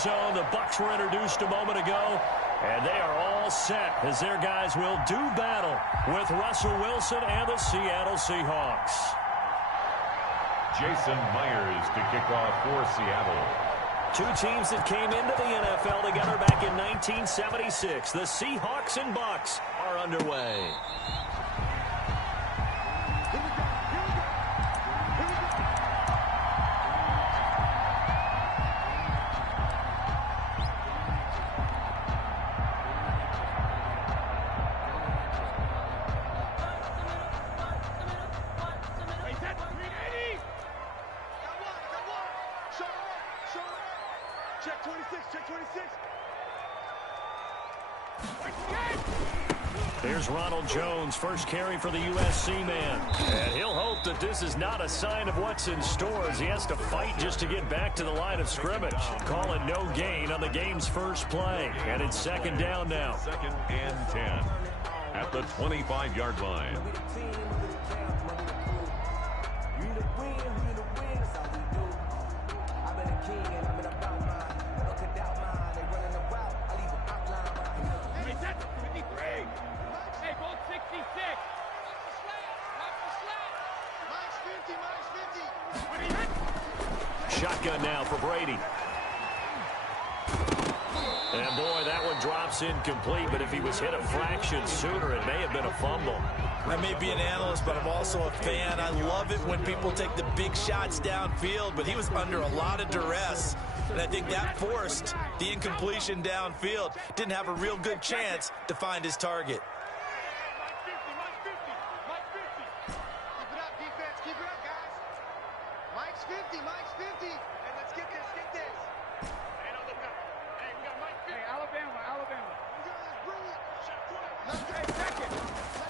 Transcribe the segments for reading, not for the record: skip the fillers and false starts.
zone. The Bucs were introduced a moment ago, and they are all set as their guys will do battle with Russell Wilson and the Seattle Seahawks. Jason Myers to kick off for Seattle. Two teams that came into the NFL together back in 1976. The Seahawks and Bucs are underway. Check 26, check 26. Here's Ronald Jones, first carry for the USC man. And he'll hope that this is not a sign of what's in store as he has to fight just to get back to the line of scrimmage. Call it no gain on the game's first play. And it's second down now. 2nd and 10 at the 25-yard line. Shotgun now for Brady. And boy, that one drops incomplete, but if he was hit a fraction sooner, it may have been a fumble. I may be an analyst, but I'm also a fan. I love it when people take the big shots downfield, but he was under a lot of duress, and I think that forced the incompletion downfield. Didn't have a real good chance to find his target. Mike's 50, Mike's 50. And let's get this, get this. Hey, no, look up. Hey, we got Mike 50. Hey, Alabama. We got this, brilliant.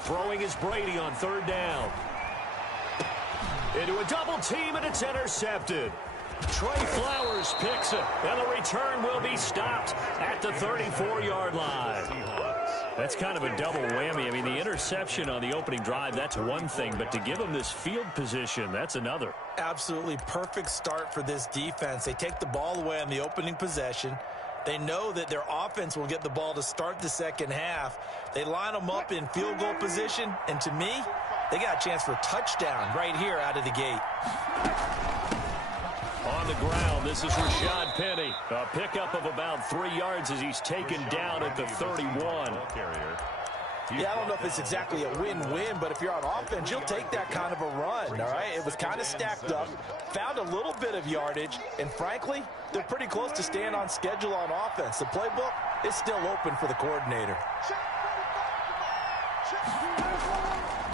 Throwing is Brady on third down. Into a double team, and it's intercepted. Trey Flowers picks it, and the return will be stopped at the 34-yard line. That's kind of a double whammy. I mean, the interception on the opening drive, that's one thing, but to give them this field position, that's another. Absolutely perfect start for this defense. They take the ball away on the opening possession. They know that their offense will get the ball to start the second half. They line them up in field goal position, and to me, they got a chance for a touchdown right here out of the gate. On the ground, this is Rashad Penny. A pickup of about 3 yards as he's taken down at the 31. Yeah, I don't know if it's exactly a win-win, but if you're on offense, you'll take that kind of a run, all right? It was kind of stacked up, found a little bit of yardage, and frankly, they're pretty close to staying on schedule on offense. The playbook is still open for the coordinator.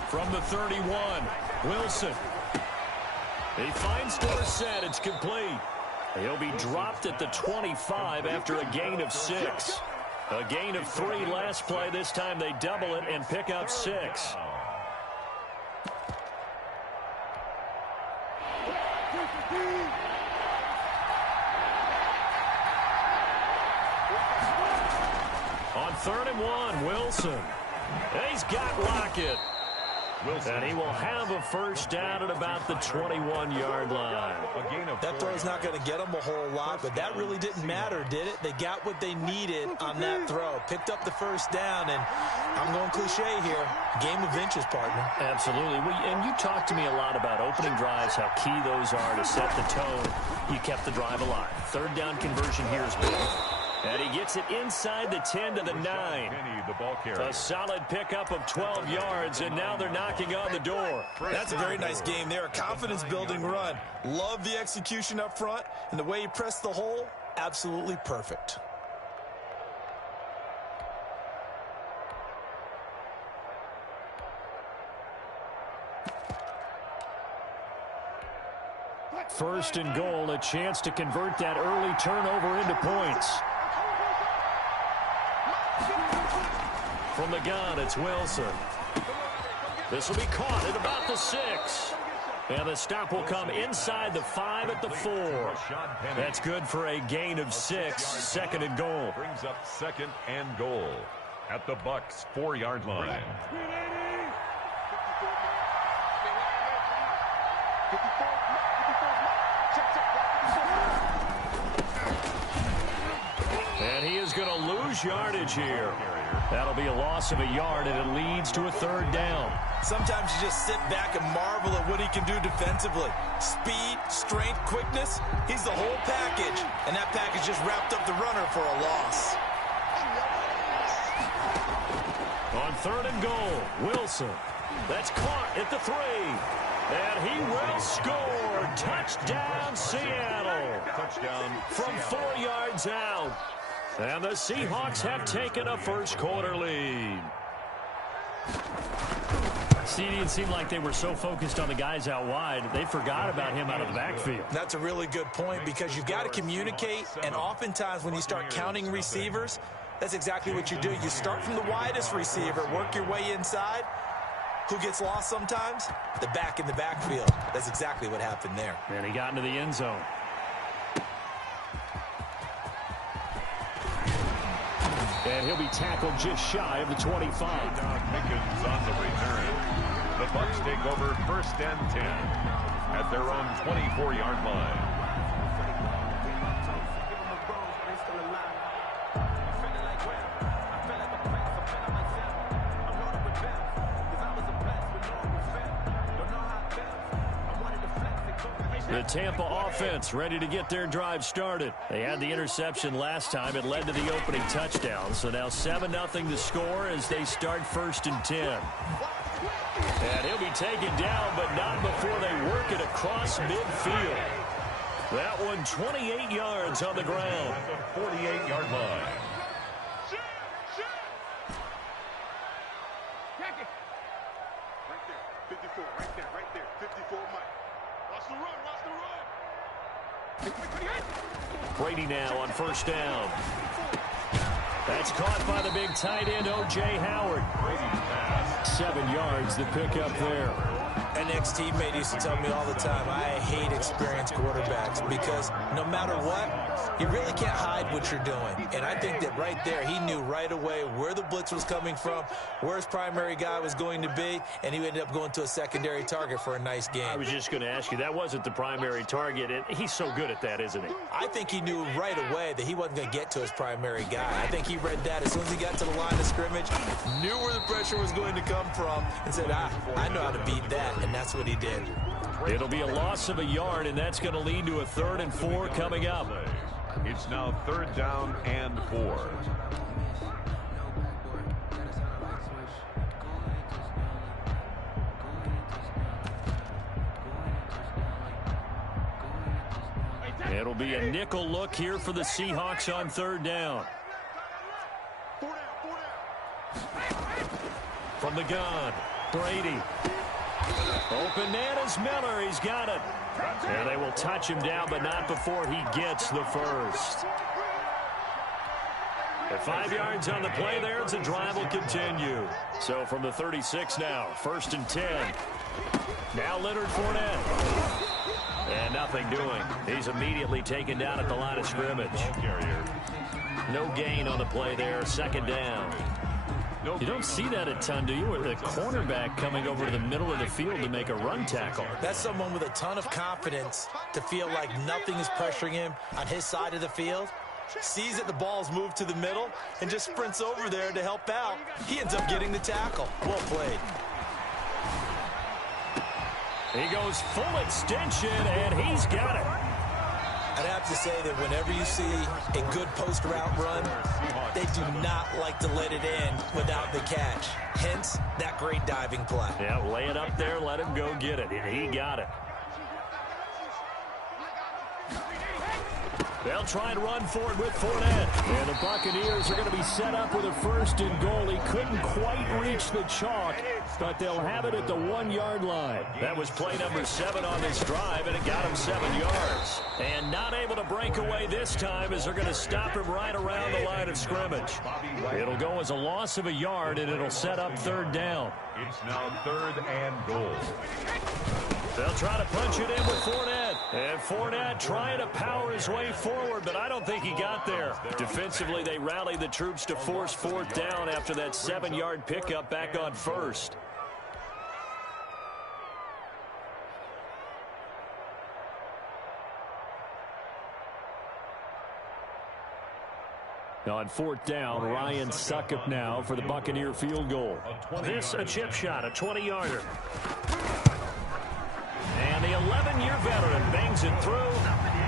From the 31, Wilson. He finds Dorsett. It's complete. He'll be dropped at the 25 after a gain of 6. A gain of 3 last play. This time they double it and pick up 6. On 3rd and 1, Wilson. He's got Lockett. And he will have a first down at about the 21-yard line. That throw's not going to get them a whole lot, but that really didn't matter, did it? They got what they needed on that throw. Picked up the first down, and I'm going cliche here. Game of inches, partner. Absolutely. And you talked to me a lot about opening drives, how key those are to set the tone. You kept the drive alive. 3rd down conversion here is big. And he gets it inside the 10 to the 9. A solid pickup of 12 yards, and now they're knocking on the door. That's a very nice game there. A confidence-building run. Love the execution up front, and the way he pressed the hole, absolutely perfect. First and goal, a chance to convert that early turnover into points. From the gun, it's Wilson. This will be caught at about the 6. And the stop will come inside the 5 at the 4. That's good for a gain of 6. 2nd and goal. Brings up 2nd and goal at the Bucs 4-yard line. going to lose yardage here. That'll be a loss of a yard, and it leads to a third down. Sometimes you just sit back and marvel at what he can do defensively. Speed, strength, quickness, he's the whole package. And that package just wrapped up the runner for a loss. On third and goal, Wilson. That's caught at the 3. And he will score. Touchdown, Seattle. Touchdown From 4 yards out. And the Seahawks have taken a first quarter lead. See, it didn't seem like they were so focused on the guys out wide, they forgot about him out of the backfield. That's a really good point because you've got to communicate, and oftentimes when you start counting receivers, that's exactly what you do. You start from the widest receiver, work your way inside. Who gets lost sometimes? The back in the backfield. That's exactly what happened there. And he got into the end zone. And he'll be tackled just shy of the 25. Mickens on the return. The Bucs take over first and 10 at their own 24-yard line. The Tampa offense ready to get their drive started. They had the interception last time. It led to the opening touchdown. So now 7-0 to score as they start first and 10. And he'll be taken down, but not before they work it across midfield. That one 28 yards on the ground. At the 48-yard line. Check it. Right there. 54. Right there. Right there. 54, Mike. Watch the run. Watch the run. Brady now on first down. That's caught by the big tight end, O.J. Howard. 7 yards to pick up there. An ex-teammate used to tell me all the time, I hate experienced quarterbacks because no matter what, you really can't hide what you're doing. And I think that right there, he knew right away where the blitz was coming from, where his primary guy was going to be, and he ended up going to a secondary target for a nice game. I was just going to ask you, that wasn't the primary target. And he's so good at that, isn't he? I think he knew right away that he wasn't going to get to his primary guy. I think he read that as soon as he got to the line of scrimmage, knew where the pressure was going to come from, and said, I know how to beat that, and that's what he did. It'll be a loss of a yard, and that's going to lead to a 3rd and 4 coming up. It's now 3rd down and 4. It'll be a nickel look here for the Seahawks on 3rd down. From the gun, Brady. Open man is Miller. He's got it. And they will touch him down, but not before he gets the first. At 5 yards on the play there, the drive will continue. So from the 36 now, 1st and 10. Now Leonard Fournette. And nothing doing. He's immediately taken down at the line of scrimmage. No gain on the play there, 2nd down. You don't see that a ton, do you? With a cornerback coming over to the middle of the field to make a run tackle. That's someone with a ton of confidence to feel like nothing is pressuring him on his side of the field. Sees that the ball's moved to the middle and just sprints over there to help out. He ends up getting the tackle. Well played. He goes full extension, and he's got it. I'd have to say that whenever you see a good post route run, they do not like to let it end without the catch. Hence, that great diving play. Yeah, lay it up there, let him go get it, and he got it. They'll try and run for it with Fournette. And the Buccaneers are going to be set up with a 1st and goal. He couldn't quite reach the chalk, but they'll have it at the 1-yard line. That was play number 7 on this drive, and it got him 7 yards. And not able to break away this time as they're going to stop him right around the line of scrimmage. It'll go as a loss of a yard, and it'll set up 3rd down. It's now 3rd and goal. They'll try to punch it in with Fournette. And Fournette trying to power his way forward, but I don't think he got there. Defensively, they rallied the troops to force 4th down after that 7-yard pickup back on 1st. On fourth down, Ryan Suckup now for the Buccaneer field goal. This a chip shot, a 20-yarder. And the 11-year veteran bangs it through.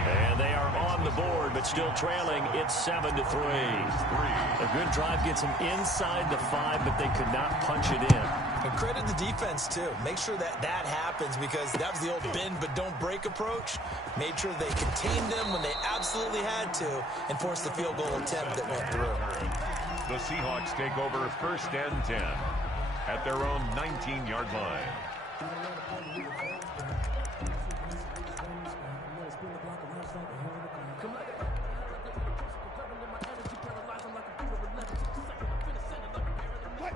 And they are on the board, but still trailing. It's 7-3. A good drive gets them inside the 5, but they could not punch it in. And credit the defense, too. Make sure that happens, because that was the old bend but don't break approach. Made sure they contained them when they absolutely had to and forced the field goal attempt that went through. The Seahawks take over 1st and 10 at their own 19-yard line.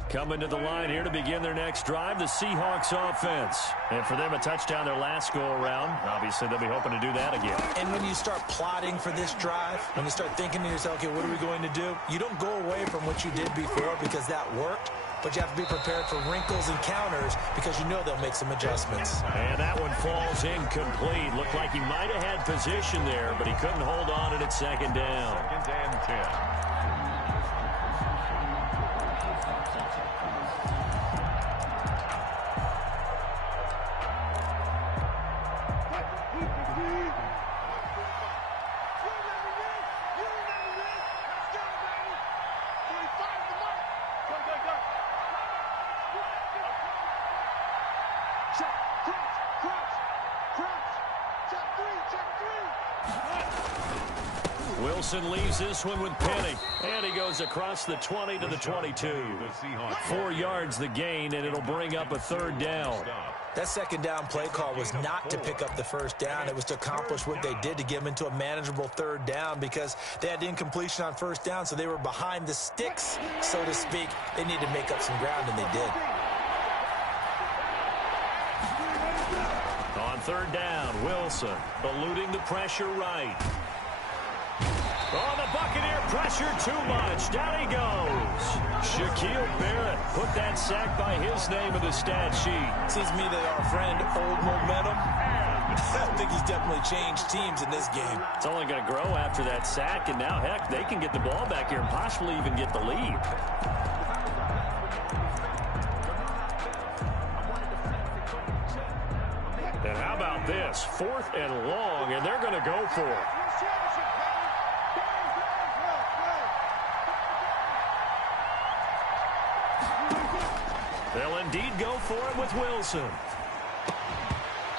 Coming to the line here to begin their next drive, the Seahawks offense. And for them, a touchdown their last go-around. Obviously, they'll be hoping to do that again. And when you start plotting for this drive, when you start thinking to yourself, okay, what are we going to do? You don't go away from what you did before because that worked, but you have to be prepared for wrinkles and counters because you know they'll make some adjustments. And that one falls incomplete. Looked like he might have had position there, but he couldn't hold on it at 2nd down. 2nd and 10. Wilson leaves this one with Penny, and he goes across the 20 to the 22. 4 yards the gain, and it'll bring up a 3rd down. That 2nd down play call was not to pick up the 1st down. It was to accomplish what they did to get them into a manageable 3rd down because they had incompletion on 1st down, so they were behind the sticks, so to speak. They needed to make up some ground, and they did. On 3rd down, Wilson eluding the pressure right. Oh, the Buccaneer pressure too much. Down he goes. Shaquille Barrett put that sack by his name in the stat sheet. Seems to me that our friend, Old Momentum, I think he's definitely changed teams in this game. It's only going to grow after that sack, and now, heck, they can get the ball back here and possibly even get the lead. And how about this? 4th and long, and they're going to go for it. They'll indeed go for it with Wilson.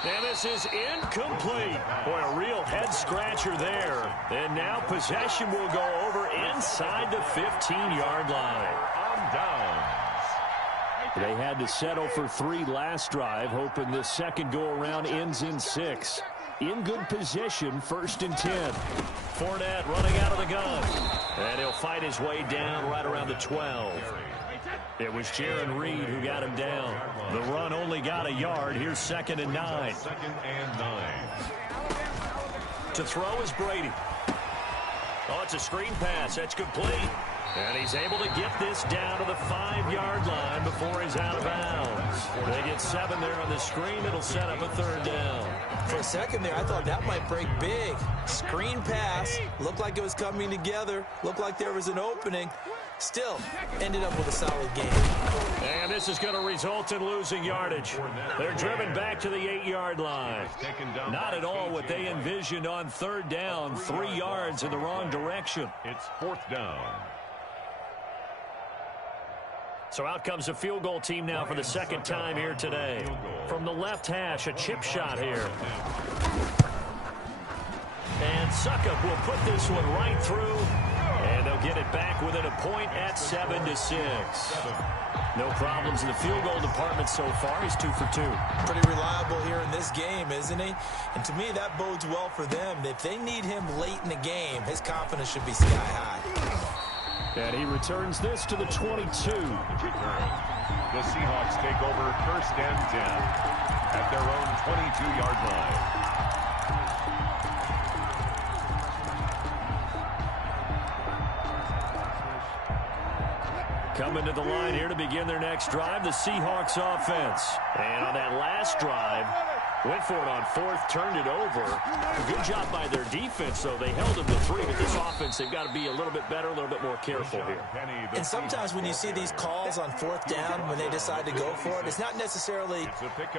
And this is incomplete. Boy, a real head-scratcher there. And now possession will go over inside the 15-yard line. On downs. They had to settle for 3 last drive, hoping this second go-around ends in 6. In good position, 1st and 10. Fournette running out of the gun. And he'll fight his way down right around the 12. It was Jaron Reed who got him down. The run only got a yard. Here's 2nd and 9. 2nd and 9. To throw is Brady. Oh, it's a screen pass. That's complete. And he's able to get this down to the 5-yard line before he's out of bounds. They get 7 there on the screen. It'll set up a 3rd down. For a second there, I thought that might break big. Screen pass. Looked like it was coming together. Looked like there was an opening. Still, ended up with a solid game. And this is going to result in losing yardage. They're driven back to the 8-yard line. Not at all what they envisioned on 3rd down. 3 yards in the wrong direction. It's 4th down. So out comes the field goal team now for the 2nd time here today. From the left hash, a chip shot here. And Suckup will put this one right through. And they'll get it back within a point at 7-6. No problems in the field goal department so far. He's 2 for 2. Pretty reliable here in this game, isn't he? And to me, that bodes well for them. If they need him late in the game, his confidence should be sky high. And he returns this to the 22. The Seahawks take over 1st and 10 at their own 22-yard line. Coming to the line here to begin their next drive, the Seahawks offense. And on that last drive, Went for it on fourth, turned it over. A good job by their defense, though. They held them to 3, but this offense, they've got to be a little bit better, a little bit more careful here. And sometimes when you see these calls on fourth down, when they decide to go for it, it's not necessarily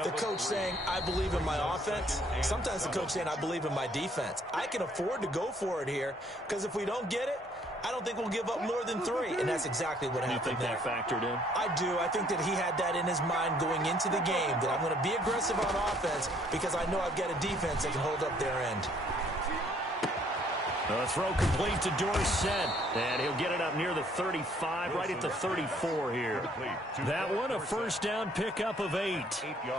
the coach saying, I believe in my offense. Sometimes the coach saying, I believe in my defense. I can afford to go for it here, because if we don't get it, I don't think we'll give up more than 3, and that's exactly what happened there. You think that factored in? I do. I think that he had that in his mind going into the game, that I'm going to be aggressive on offense because I know I've got a defense that can hold up their end. A throw complete to Dorsett, and he'll get it up near the 35, right at the 34 here. That one, a first down pickup of 8.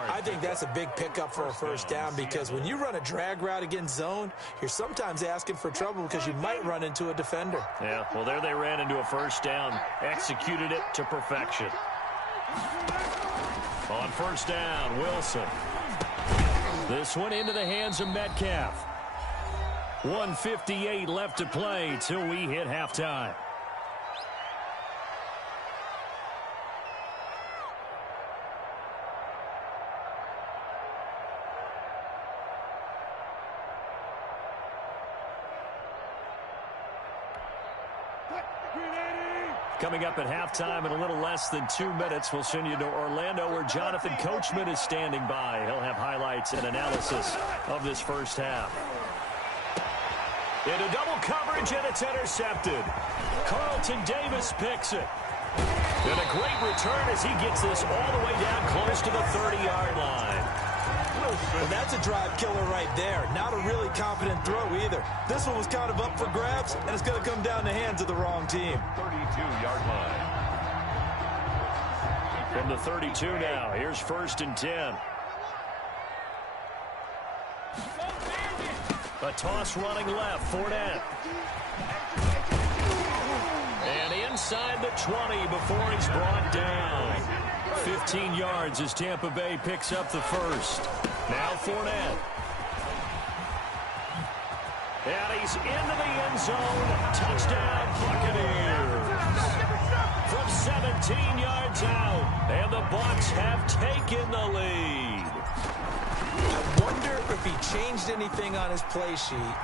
I think that's a big pickup for a first down because when you run a drag route against zone, you're sometimes asking for trouble because you might run into a defender. Yeah, well, there they ran into a first down, executed it to perfection. On first down, Wilson. This one into the hands of Metcalf. 1:58 left to play till we hit halftime. Coming up at halftime in a little less than 2 minutes, we'll send you to Orlando where Jonathan Coachman is standing by. He'll have highlights and analysis of this first half. Into double coverage, and it's intercepted. Carlton Davis picks it. And a great return as he gets this all the way down close to the 30-yard line. Well, that's a drive killer right there. Not a really confident throw either. This one was kind of up for grabs, and it's going to come down the hands of the wrong team. 32-yard line. From the 32 now, here's 1st and 10. A toss running left, Fournette. And inside the 20 before he's brought down. 15 yards as Tampa Bay picks up the first. Now Fournette. And he's into the end zone. Touchdown, Buccaneers. From 17 yards out. And the Bucs have taken the lead. I wonder if he changed anything on his play sheet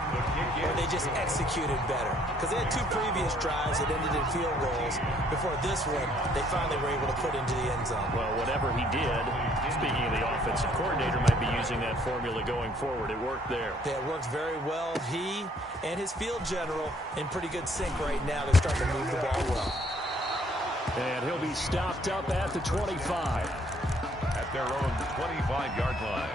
or they just executed better. Because they had 2 previous drives that ended in field goals. Before this one, they finally were able to put into the end zone. Well, whatever he did, speaking of the offensive coordinator, might be using that formula going forward. It worked there. Yeah, it works very well. He and his field general in pretty good sync right now. They're starting to move the ball well. And he'll be stopped up at the 25. At their own 25-yard line.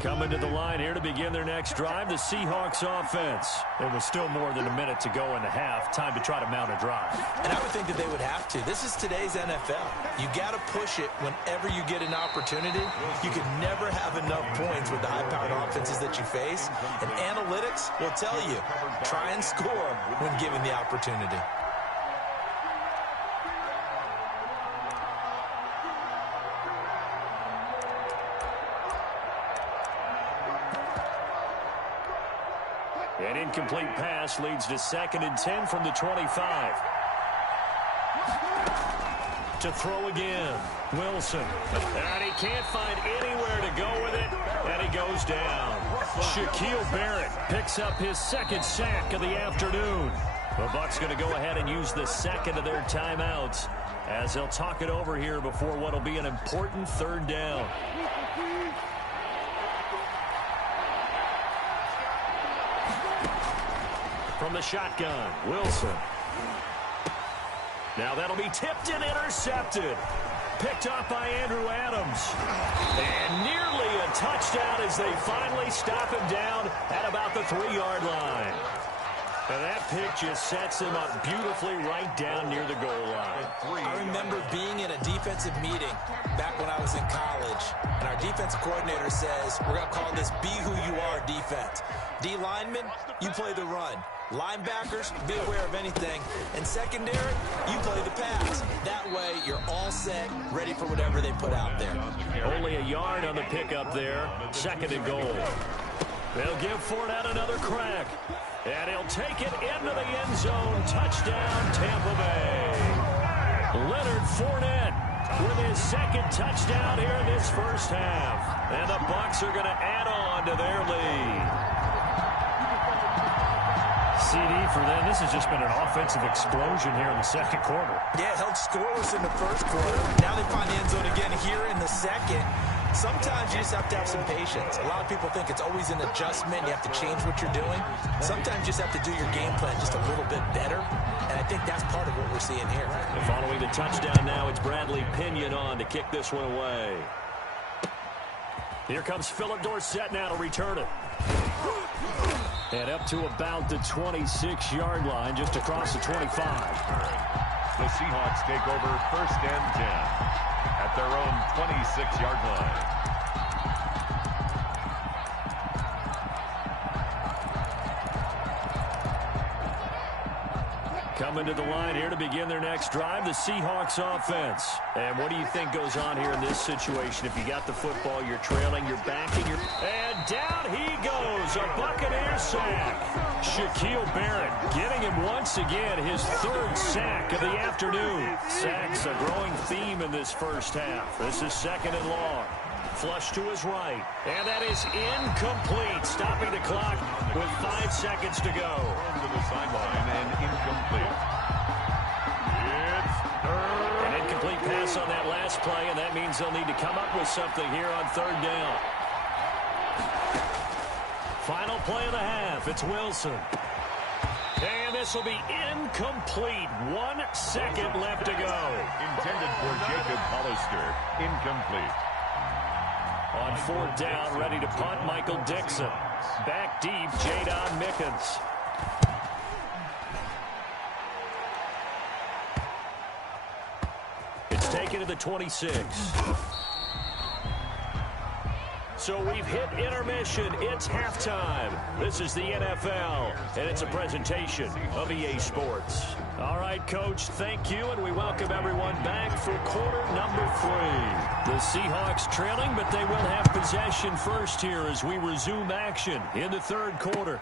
Coming to the line here to begin their next drive, the Seahawks offense. There was still more than a minute to go in the half. Time to try to mount a drive. And I would think that they would have to. This is today's NFL. You got to push it whenever you get an opportunity. You can never have enough points with the high-powered offenses that you face. And analytics will tell you, try and score when given the opportunity. An incomplete pass leads to 2nd and 10 from the 25. To throw again, Wilson. And he can't find anywhere to go with it, and he goes down. Shaquille Barrett picks up his 2nd sack of the afternoon. The Bucs going to go ahead and use the 2nd of their timeouts as they'll talk it over here before what will be an important 3rd down. From the shotgun, Wilson. Now that'll be tipped and intercepted. Picked up by Andrew Adams. And nearly a touchdown as they finally stop him down at about the 3-yard line. And that pick just sets him up beautifully right down near the goal line. I remember being in a defensive meeting back when I was in college, and our defensive coordinator says, we're going to call this be who you are defense. D linemen, you play the run. Linebackers, be aware of anything. And secondary, you play the pass. That way, you're all set, ready for whatever they put out there. Only a yard on the pickup there. 2nd and goal. They'll give Fournette another crack. And he'll take it into the end zone. Touchdown, Tampa Bay. Leonard Fournette with his second touchdown here in this first half. And the Bucs are going to add on to their lead. CD for them. This has just been an offensive explosion here in the second quarter. Yeah, held scoreless in the first quarter. Now they find the end zone again here in the second. Sometimes you just have to have some patience. A lot of people think it's always an adjustment. You have to change what you're doing. Sometimes you just have to do your game plan just a little bit better. And I think that's part of what we're seeing here. And following the touchdown now, it's Bradley Pinion on to kick this one away. Here comes Philip Dorsett now to return it. And up to about the 26-yard line, just across the 25. The Seahawks take over 1st and 10 at their own 26-yard line. Coming to the line here to begin their next drive, the Seahawks offense. And what do you think goes on here in this situation? If you got the football, you're trailing, you're backing, and down he goes, a Buccaneer sack. Shaquille Barrett getting him once again, his 3rd sack of the afternoon. Sacks a growing theme in this first half. This is 2nd and long. Flush to his right, and that is incomplete, stopping the clock with 5 seconds to go. To the sideline and incomplete. It's third. An incomplete pass on that last play, and that means they'll need to come up with something here on 3rd down. Final play of the half, it's Wilson. And this will be incomplete. 1 second left to go. Intended for Jacob Hollister. Incomplete. On 4th down, ready to punt, Michael Dixon. Back deep, Jadon Mickens. It's taken to the 26. So we've hit intermission. It's halftime. This is the NFL, and it's a presentation of EA Sports. All right, Coach, thank you, and we welcome everyone back for quarter number 3. The Seahawks trailing, but they will have possession first here as we resume action in the 3rd quarter.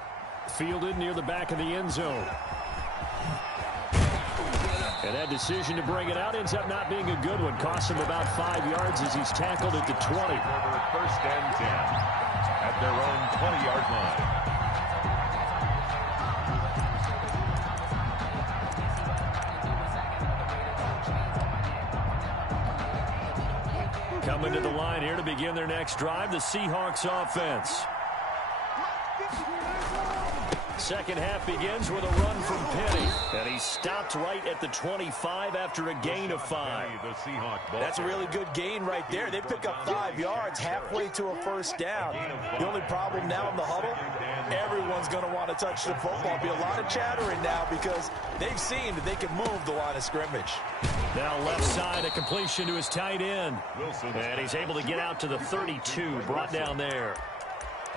Fielded near the back of the end zone. And that decision to bring it out ends up not being a good one. Costs him about 5 yards as he's tackled at the 20. Over 1st and 10 at their own 20-yard line. Coming to the line here to begin their next drive, the Seahawks offense. Second half begins with a run from Penny. And he stopped right at the 25 after a gain of 5. That's a really good gain right there. They pick up 5 yards halfway to a 1st down. The only problem now in the huddle, everyone's going to want to touch the football. Be a lot of chattering now because they've seen that they can move the line of scrimmage. Now left side, a completion to his tight end. And he's able to get out to the 32, brought down there.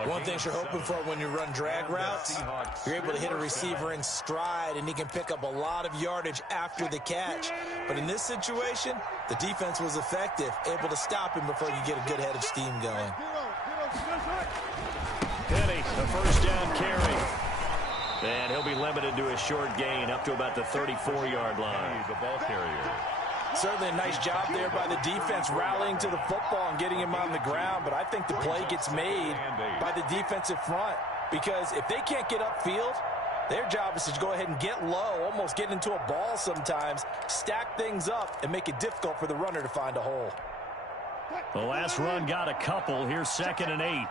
One thing you're hoping for when you run drag routes, you're able to hit a receiver in stride, and he can pick up a lot of yardage after the catch. But in this situation, the defense was effective, able to stop him before you get a good head of steam going. Penny, the 1st down carry. And he'll be limited to a short gain up to about the 34-yard line. The ball carrier. Certainly a nice job there by the defense rallying to the football and getting him on the ground, but I think the play gets made by the defensive front because if they can't get upfield, their job is to go ahead and get low, almost get into a ball sometimes, stack things up, and make it difficult for the runner to find a hole. The last run got a couple. Here's 2nd and 8.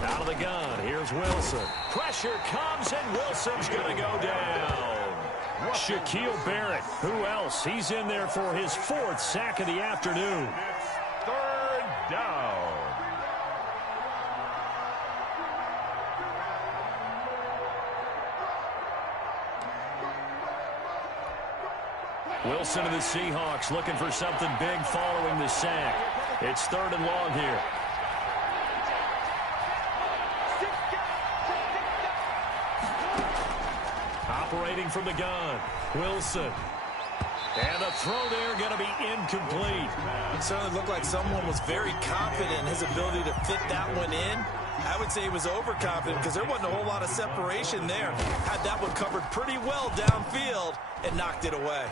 Out of the gun, here's Wilson. Pressure comes, and Wilson's going to go down. Shaquille Barrett, who else? He's in there for his 4th sack of the afternoon. It's 3rd down. Wilson of the Seahawks looking for something big following the sack. It's 3rd and long here. Operating from the gun, Wilson. And the throw there going to be incomplete. It certainly looked like someone was very confident in his ability to fit that one in. I would say he was overconfident because there wasn't a whole lot of separation there. Had that one covered pretty well downfield and knocked it away.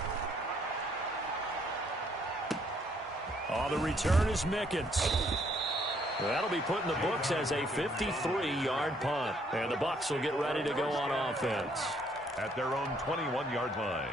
On the return is Mickens. That'll be put in the books as a 53-yard punt. And the Bucs will get ready to go on offense. At their own 21-yard line.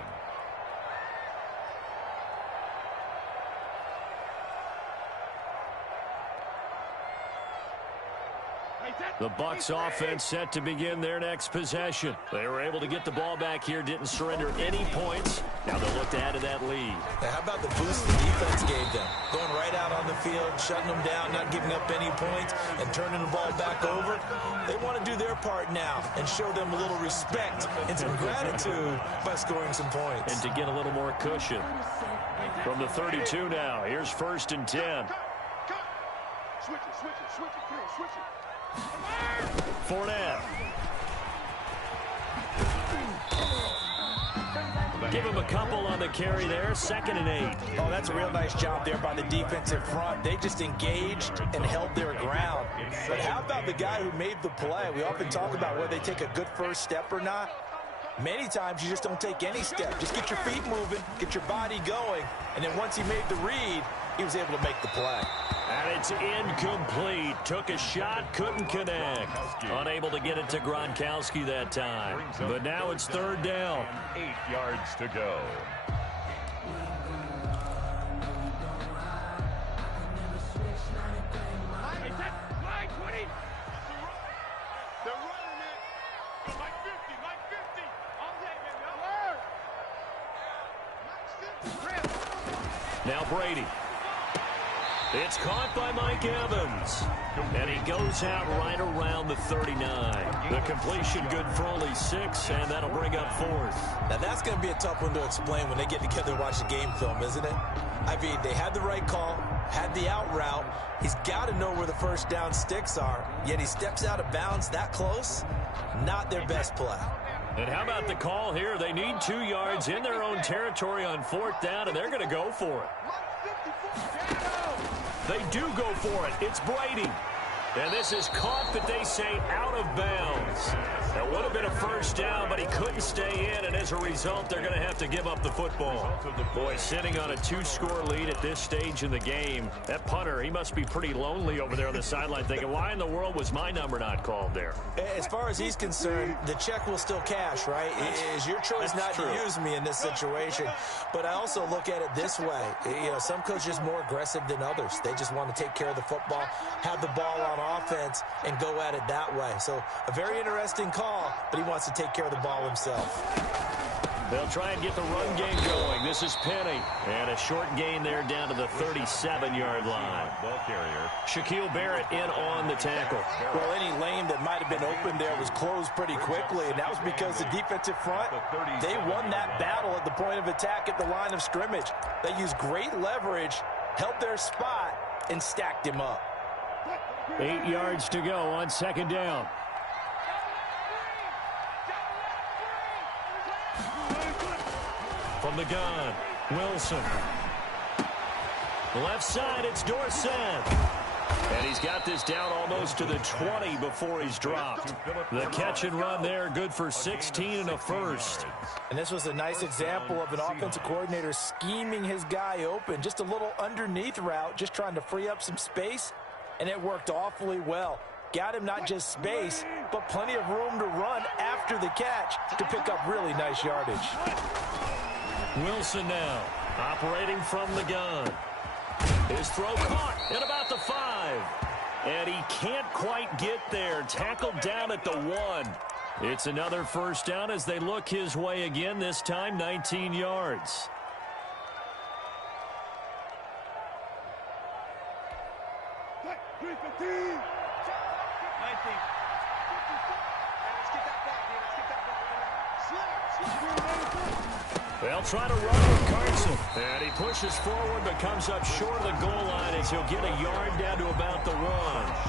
The Bucs offense set to begin their next possession. They were able to get the ball back here, didn't surrender any points. Now they'll look to add to that lead. Now, how about the boost the defense gave them? Going right out on the field, shutting them down, not giving up any points, and turning the ball back over. They want to do their part now and show them a little respect and some gratitude by scoring some points. And to get a little more cushion. From the 32 now, here's 1st and 10. Switch it, come on, switch it. Fournette. Give him a couple on the carry there. 2nd and 8. Oh, that's a real nice job there by the defensive front. They just engaged and held their ground. But how about the guy who made the play? We often talk about whether they take a good first step or not. Many times you just don't take any step. Just get your feet moving, get your body going, and then once he made the read, he was able to make the play. And it's incomplete. Took a shot, couldn't connect. Unable to get it to Gronkowski that time. But now it's 3rd down. 8 yards to go. They're running it. Mike 50. All day, baby. Mike 50. Now Brady. It's caught by Mike Evans. And he goes out right around the 39. The completion good for only 6, and that'll bring up 4th. Now that's going to be a tough one to explain when they get together and watch the game film, isn't it? I mean, they had the right call, had the out route. He's got to know where the first down sticks are, yet he steps out of bounds that close. Not their best play. And how about the call here? They need 2 yards in their own territory on 4th down, and they're going to go for it. They do go for it. It's Brady. And this is caught, but they say out of bounds. That would have been a first down, but he couldn't stay in, and as a result, they're going to have to give up the football. Boy, sitting on a 2-score lead at this stage in the game, that punter, he must be pretty lonely over there on the sideline thinking, why in the world was my number not called there? As far as he's concerned, the check will still cash, right? It is your choice not to use me in this situation. But I also look at it this way. You know, some coaches are more aggressive than others. They just want to take care of the football, have the ball on offense, and go at it that way. So a very interesting call, but he wants to take care of the ball himself. They'll try and get the run game going. This is Penny. And a short gain there down to the 37-yard line. Ball carrier. Shaquille Barrett in on the tackle. Well, any lane that might have been open there was closed pretty quickly, and that was because the defensive front, they won that battle at the point of attack at the line of scrimmage. They used great leverage, held their spot, and stacked him up. 8 yards to go on 2nd down. From the gun, Wilson. Left side, it's Dorsett. And he's got this down almost to the 20 before he's dropped. The catch and run there, good for 16 and a first. And this was a nice example of an offensive coordinator scheming his guy open. Just a little underneath route, just trying to free up some space, and it worked awfully well. Got him not just space, but plenty of room to run after the catch to pick up really nice yardage. Wilson now, operating from the gun. His throw caught at about the 5. And he can't quite get there. Tackled down at the 1. It's another first down as they look his way again, this time 19 yards. They'll try to run with Carson. And he pushes forward but comes up short of the goal line as he'll get a yard down to about the 1.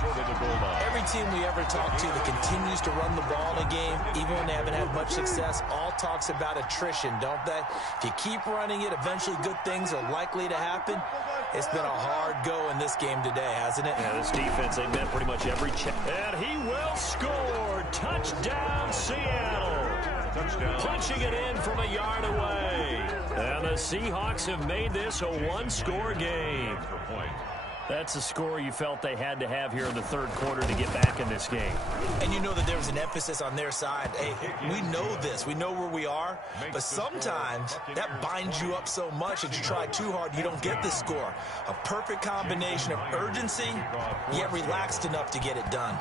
Short of the goal line. Every team we ever talk to that continues to run the ball in a game, even when they haven't had much success, all talks about attrition, don't they? If you keep running it, eventually good things are likely to happen. It's been a hard go in this game today, hasn't it? Yeah, this defense, they met pretty much every check. And he will score. Touchdown, Seattle. Touchdown. Punching it in from a yard away. And the Seahawks have made this a one-score game. That's a score you felt they had to have here in the third quarter to get back in this game. And you know that there was an emphasis on their side. Hey, we know this. We know where we are. But sometimes that binds you up so much that you try too hard, you don't get the score. A perfect combination of urgency, yet relaxed enough to get it done.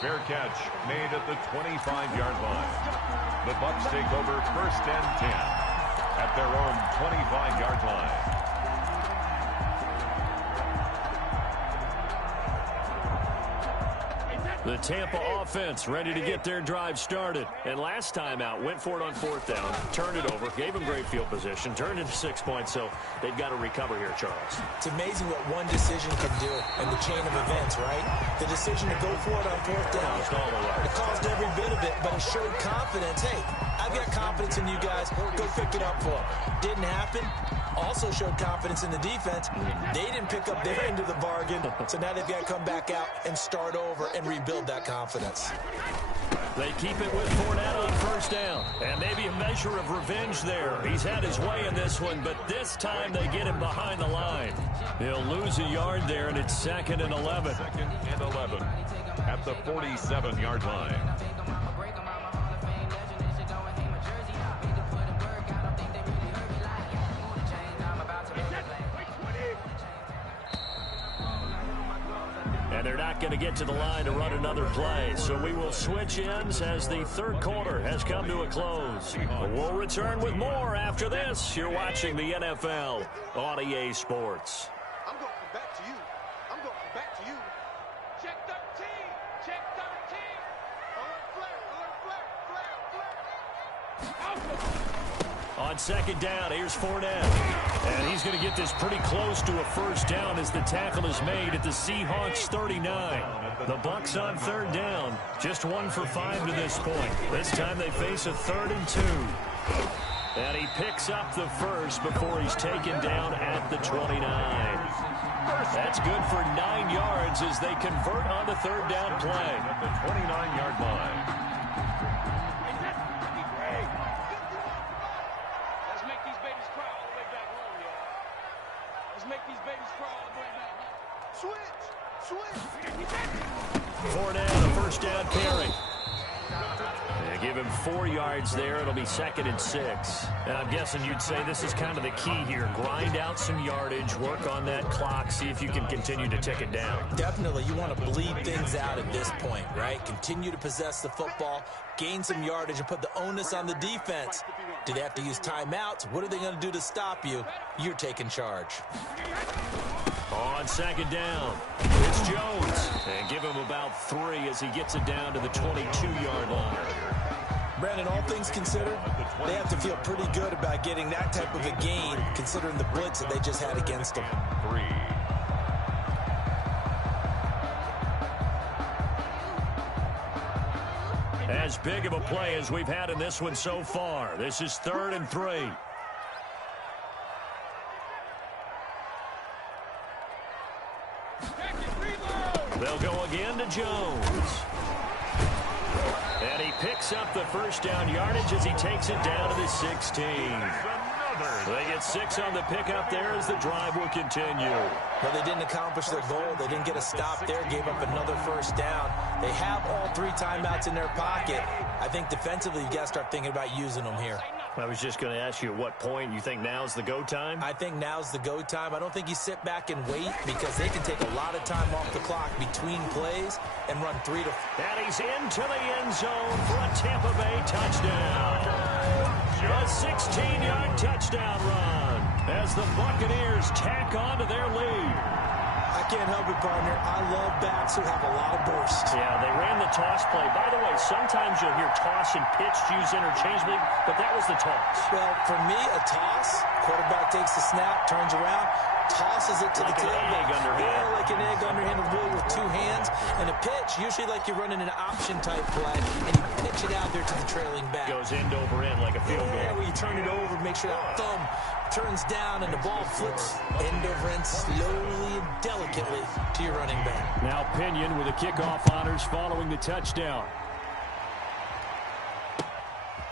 Fair catch made at the 25-yard line. The Bucs take over 1st and 10 at their own 25-yard line. The Tampa offense ready to get their drive started. And last time out, went for it on 4th down, turned it over, gave them great field position, turned into 6 points, so they've got to recover here, Charles. It's amazing what one decision can do in the chain of events, right? The decision to go for it on 4th down. It caused every bit of it, but it showed confidence. Hey, I've got confidence in you guys. Go pick it up for them. Didn't happen. Also showed confidence in the defense. They didn't pick up their end of the bargain, so now they've got to come back out and start over and rebuild that confidence. They keep it with Fournette on 1st down. And maybe a measure of revenge there. He's had his way in this one, but this time they get him behind the line. He'll lose a yard there, and it's 2nd and 11. 2nd and 11 at the 47-yard line. And they're not going to get to the line to run another play. So we will switch ends as the third quarter has come to a close. We'll return with more after this. You're watching the NFL on EA Sports. I'm going from back to you. I'm going from back to you. Check 13. Check 13. Alert, flare, flare. On 2nd down, here's Fournette. And he's going to get this pretty close to a 1st down as the tackle is made at the Seahawks 39. The Bucs on 3rd down. Just 1 for 5 to this point. This time they face a 3rd and 2. And he picks up the first before he's taken down at the 29. That's good for 9 yards as they convert on the 3rd down play. At the 29-yard line. Fournette, a 1st down carry. They give him 4 yards there. It'll be 2nd and 6. And I'm guessing you'd say this is kind of the key here. Grind out some yardage, work on that clock, see if you can continue to tick it down. Definitely, you want to bleed things out at this point, right? Continue to possess the football, gain some yardage, and put the onus on the defense. Do they have to use timeouts? What are they going to do to stop you? You're taking charge. On 2nd down, it's Jones. And give him about 3 as he gets it down to the 22-yard line. Brandon, all things considered, they have to feel pretty good about getting that type of a gain, considering the blitz that they just had against them. 3. As big of a play as we've had in this one so far. This is 3rd and 3. They'll go again to Jones. And he picks up the 1st down yardage as he takes it down to the 16. They get 6 on the pickup there as the drive will continue. Well, they didn't accomplish their goal. They didn't get a stop there, gave up another 1st down. They have all 3 timeouts in their pocket. I think defensively, you've got to start thinking about using them here. I was just going to ask you at what point you think now's the go time? I think now's the go time. I don't think you sit back and wait because they can take a lot of time off the clock between plays and run 3 to 4. And he's into the end zone for a Tampa Bay touchdown. A 16-yard touchdown run as the Buccaneers tack on to their lead. I can't help it, partner. I love backs who have a lot of burst. Yeah, they ran the toss play. By the way, sometimes you'll hear toss and pitch used interchangeably, but that was the toss. Well, for me, a toss, quarterback takes the snap, turns around, tosses it to like the tailback. Yeah, like an egg underhanded really with two hands. And a pitch, usually like you're running an option-type play, and you pitch it out there to the trailing back. Goes end over end like a field goal. Yeah, where you turn it over, make sure that thumb turns down, and the ball flips end over end slowly and delicately to your running back. Now Pinion with the kickoff honors following the touchdown.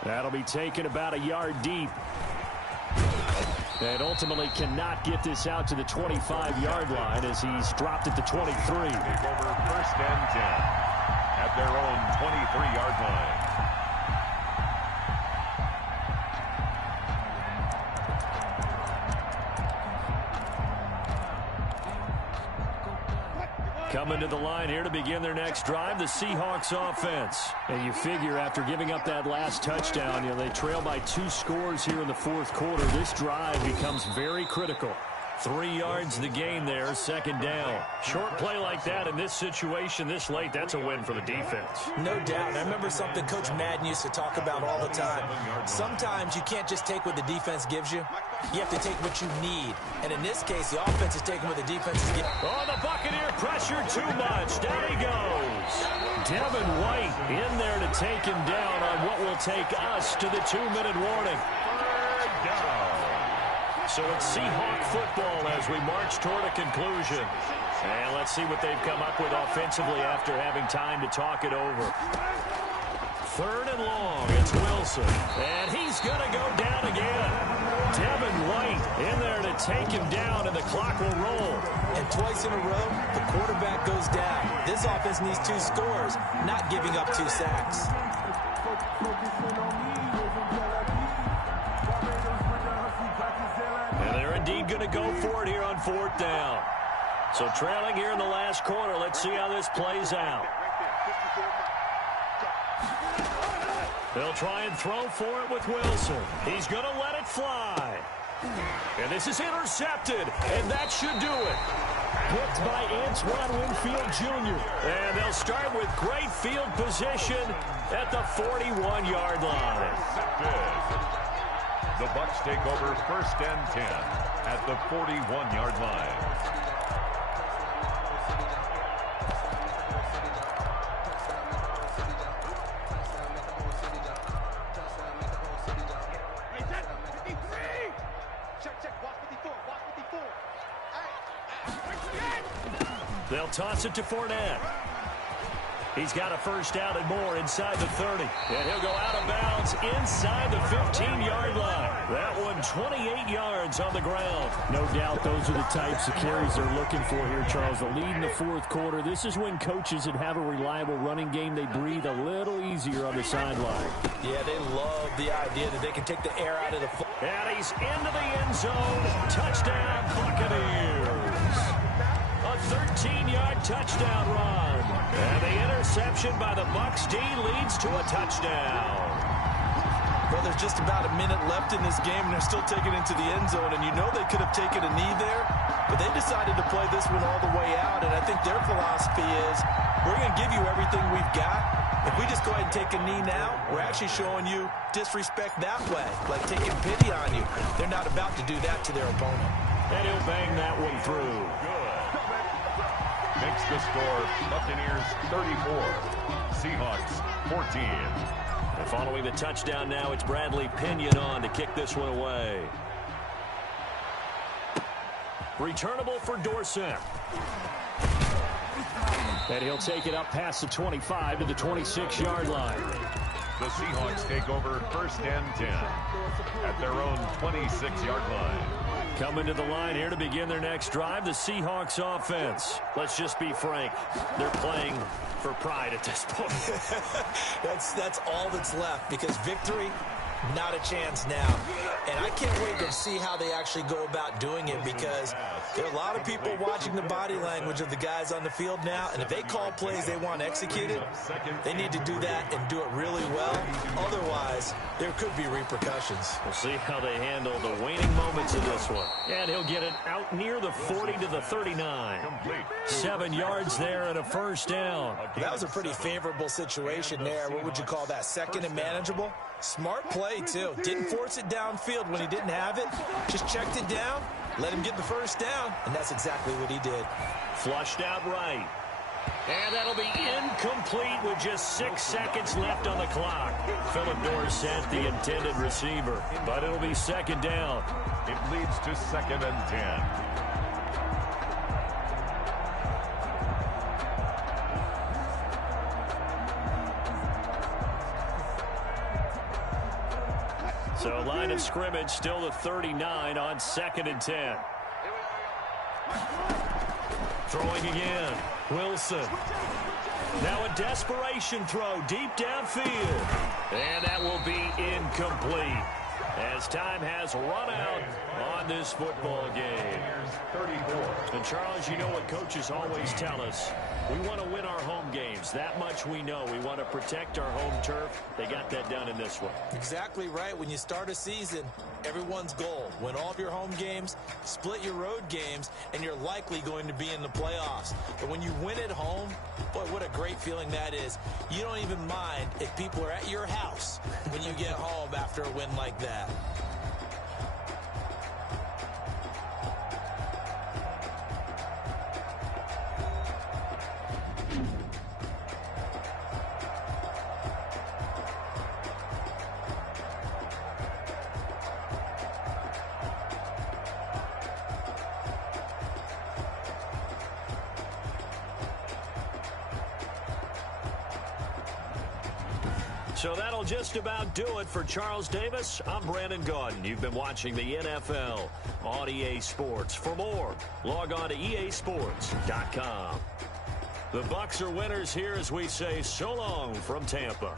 That'll be taken about a yard deep. And ultimately cannot get this out to the 25-yard line as he's dropped at the 23. Take over 1st and 10 at their own 23-yard line. Coming to the line here to begin their next drive, the Seahawks offense. And you figure after giving up that last touchdown, they trail by 2 scores here in the 4th quarter. This drive becomes very critical. 3 yards the gain there, 2nd down. Short play like that in this situation this late, that's a win for the defense. No doubt. I remember something Coach Madden used to talk about all the time. Sometimes you can't just take what the defense gives you. You have to take what you need. And in this case, the offense is taking what the defense is giving. Oh, the Buccaneer pressure too much. Down he goes. Devin White in there to take him down on what will take us to the 2-minute warning. 3rd down. So it's Seahawk football as we march toward a conclusion. And let's see what they've come up with offensively after having time to talk it over. 3rd and long. It's Wilson. And he's going to go down again. Devin White in there to take him down, and the clock will roll. And twice in a row, the quarterback goes down. This offense needs 2 scores, not giving up 2 sacks. And they're indeed going to go for it here on 4th down. So trailing here in the last quarter. Let's see how this plays out. They'll try and throw for it with Wilson. He's going to let it fly. And this is intercepted, and that should do it. Picked by Antoine Winfield Jr. And they'll start with great field position at the 41-yard line. The Bucs take over 1st and 10 at the 41-yard line. They'll toss it to Fournette. He's got a 1st down and more inside the 30. And he'll go out of bounds inside the 15-yard line. That one 28 yards on the ground. No doubt those are the types of carries they're looking for here, Charles. The lead in the 4th quarter. This is when coaches that have a reliable running game, they breathe a little easier on the sideline. Yeah, they love the idea that they can take the air out of the foot. And he's into the end zone. Touchdown, Buccaneers. A 13-yard touchdown run. And the interception by the Bucs D leads to a touchdown. Well, there's just about a minute left in this game, and they're still taking it into the end zone. And you know they could have taken a knee there, but they decided to play this one all the way out. And I think their philosophy is, we're going to give you everything we've got. If we just go ahead and take a knee now, we're actually showing you disrespect that way, like taking pity on you. They're not about to do that to their opponent. And he'll bang that one through. Makes the score Buccaneers 34, Seahawks 14. And following the touchdown now, it's Bradley Pinion on to kick this one away. Returnable for Dorsett. And he'll take it up past the 25 to the 26-yard line. The Seahawks take over 1st and 10 at their own 26-yard line. Coming to the line here to begin their next drive, the Seahawks offense. Let's just be frank. They're playing for pride at this point. That's all that's left, because victory Not a chance now. And I can't wait to see how they actually go about doing it, because there are a lot of people watching the body language of the guys on the field now, and if they call plays they want executed, they need to do that and do it really well. Otherwise, there could be repercussions. We'll see how they handle the waning moments of this one. And he'll get it out near the 40 to the 39. 7 yards there and a first down. That was a pretty favorable situation there. What would you call that? Second and manageable? Smart play, too. Didn't force it downfield when he didn't have it. Just checked it down, let him get the first down, and that's exactly what he did. Flushed out right. And that'll be incomplete with just 6 seconds left on the clock. Philip Dorsett, the intended receiver, but it'll be second down. It leads to 2nd and 10. So line of scrimmage still the 39 on 2nd and 10. Throwing again. Wilson. Now a desperation throw deep downfield. And that will be incomplete, as time has run out on this football game. And Charles, you know what coaches always tell us. We want to win our home games. That much we know. We want to protect our home turf. They got that done in this one. Exactly right. When you start a season, everyone's goal: win all of your home games, split your road games, and you're likely going to be in the playoffs. But when you win at home, boy, what a great feeling that is. You don't even mind if people are at your house when you get home after a win like that. So that'll just about do it for Charles Davis. I'm Brandon Gaudin. You've been watching the NFL on EA Sports. For more, log on to easports.com. The Bucs are winners here as we say so long from Tampa.